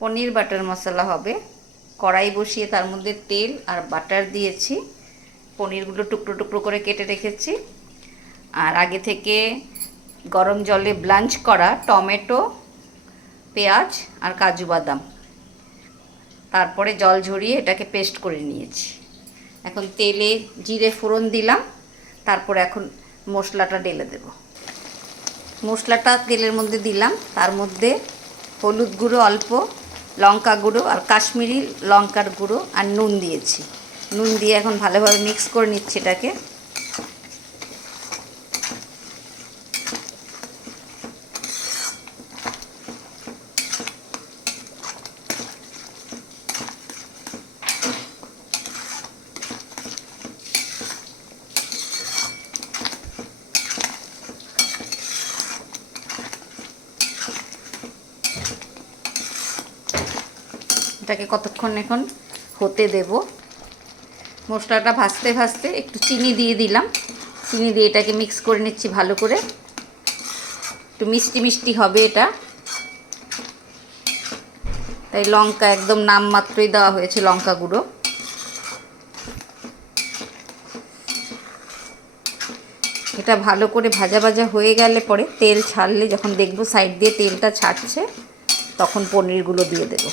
পনির butter মশলা হবে। কড়াই বসিয়ে তার মধ্যে তেল আর বাটার দিয়েছি। পনিরগুলো টুকরো টুকরো করে কেটে রেখেছি। আর আগে থেকে গরম জলে ব্লাঞ্চ করা টমেটো, পেঁয়াজ আর কাজু বাদাম, তারপরে জল ঝরিয়ে এটাকে পেস্ট করে নিয়েছি। এখন তেলে জিরে ফোড়ন দিলাম, তারপরে এখন মশলাটা ঢেলে দেব। মশলাটা তেলের মধ্যে দিলাম, তার মধ্যে হলুদ গুঁড়ো অল্প, লঙ্কা গুঁড়ো আর কাশ্মীরি লঙ্কার গুঁড়ো আর নুন দিয়েছি। নুন দিয়ে এখন ভালোভাবে মিক্স করে নিচ্ছি এটাকে। এটাকে কতক্ষণ এখন হতে দেব। মশলাটা ভাজতে ভাজতে একটু চিনি দিয়ে দিলাম। চিনি দিয়ে এটাকে মিক্স করে নিচ্ছি ভালো করে। একটু মিষ্টি মিষ্টি হবে এটা, তাই লঙ্কা একদম নামমাত্রই দেওয়া হয়েছে, লঙ্কা গুঁড়ো। এটা ভালো করে ভাজা ভাজা হয়ে গেলে পরে তেল ছাড়লে, যখন দেখব সাইড দিয়ে তেলটা ছাড়ছে, তখন পনিরগুলো দিয়ে দেবো।